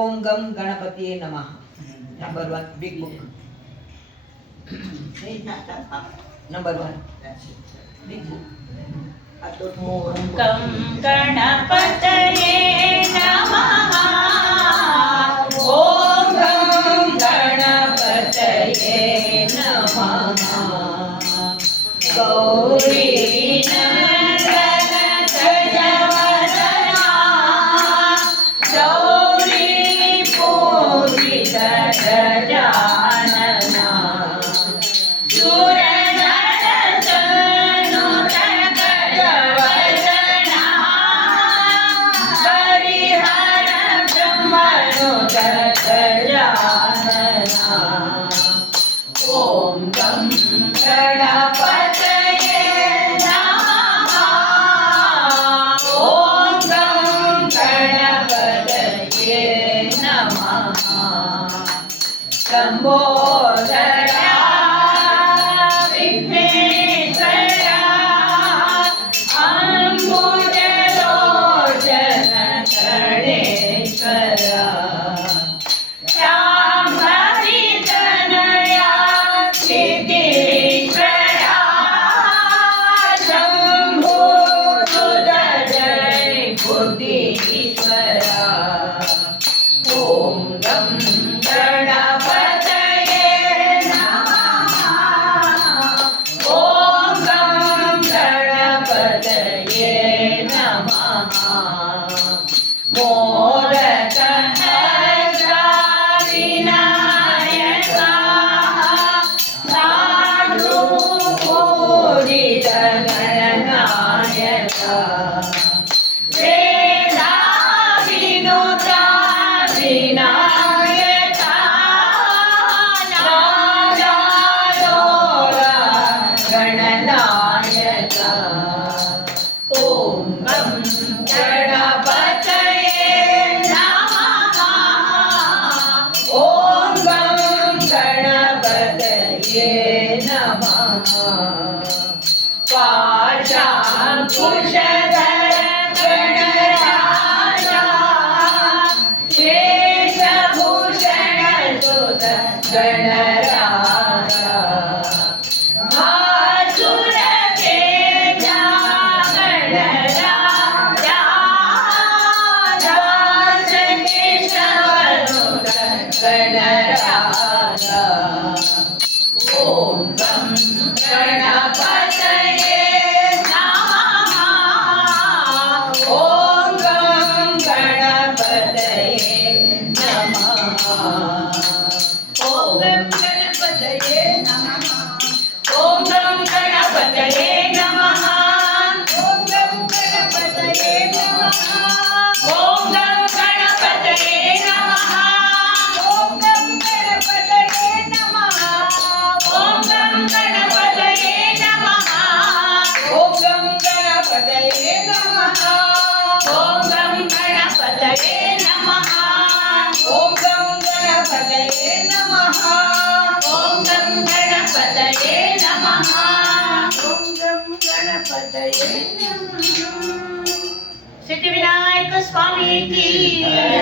ಓಂ ಗಂ ಗಣಪತಿಯೇ ನಮಃ. Number 1 big book. Number 1 big book. ಓಂ ಗಂ ಗಣಪತಯೇ ನಮಃ. ಓಂ ಗಂ ಗಣಪತಯೇ ನಮಃ. ಗೌರಿ ನಂದನ ಜಯವದನ ಗೌರಿ ಪೂಜಿತ ಗಜಾನನ ಸುರನರ ತನುತ ಗಜವದನ ಹರಿಹರ ಬ್ರಹ್ಮನುತ ಗಜಾನನ. ಓಂ ಗಂ ಗಣಪತಯೇ ನಮಃ. ಓಂ ಗಂ ಗಣಪತಯೇ ನಮಃ. ಲಂಬೋದರ ವಿಘ್ನೇಶ್ವರ ಅಂಬುಜಲೋಚನ ಗಣೇಶ್ವರ ರಾಮರಿತನಯ ಸಿದ್ಧೇಶ್ವರ ಶಂಭುಸುತ ಜಯ ಬುದ್ಧೀಶ್ವರ. ಓಂ ಗಂ ಗಣಪತಯೇ ನಮಃ. ಓಂ ಗಂ ಗಣಪತಯೇ ನಮಃ. ಮೋದಕ ವಿನಾಯಕ ಸಾಧು ಪೂಜಿತ ಗಣನಾಯಕ ವೇದಾಭಿನುತ ವಿನಾಯಕ ರಾಜಾಲೋಲ ಗಣನಾಯಕ. ಓಂ ಗಂ ಗಣಪತಯೇ ನಮಃ. ಓಂ ಗಂ ಗಣಪತಯೇ ನಮಃ. ಪಾಶಾಂಕುಶಧರ ಗಣರಾಜ ಶೇಷಭೂಷಣ ಸುತ ಗಣರಾಜ ಭಾಸುರ ತೇಜ ಗಣರಾಜ ರಾಜಕೇಶವನುತ ಗಣರಾಜ. ಓಂ ಗಂ ಗಣಪತಯೇ ನಮಃ. ಓಂ ಗಂ ಗಣಪತಯೇ ನಮಃ. ಓಂ ಗಂ ಗಣಪತಯೇ ನಮಃ. ಓಂ ಗಂ ಗಣಪತಯೇ ನಮಃ. ಓಂ ಗಂ ಗಣಪತಯೇ ನಮಃ. ಓಂ ಗಂ ಗಣಪತಯೇ ನಮಃ. ಓಂ ಗಂ ಗಣಪತಯೇ ನಮಃ. ಓಂ ಗಂ ಗಣಪತಯೇ ನಮಃ. ಓಂ ಗಂ ಗಣಪತಯೇ ನಮಃ. ಓಂ ಗಂ ಗಣಪತಯೇ ನಮಃ. ಓಂ ಗಂ ಗಣಪತಯೇ ನಮಃ. ಓಂ ಗಂ ಗಣಪತಯೇ ನಮಃ. ಓಂ ಗಂ ಗಣಪತಯೇ ನಮಃ. ಸಿದ್ಧಿವಿನಾಯಕ ಸ್ವಾಮಿ ಕಿ ಜಯ.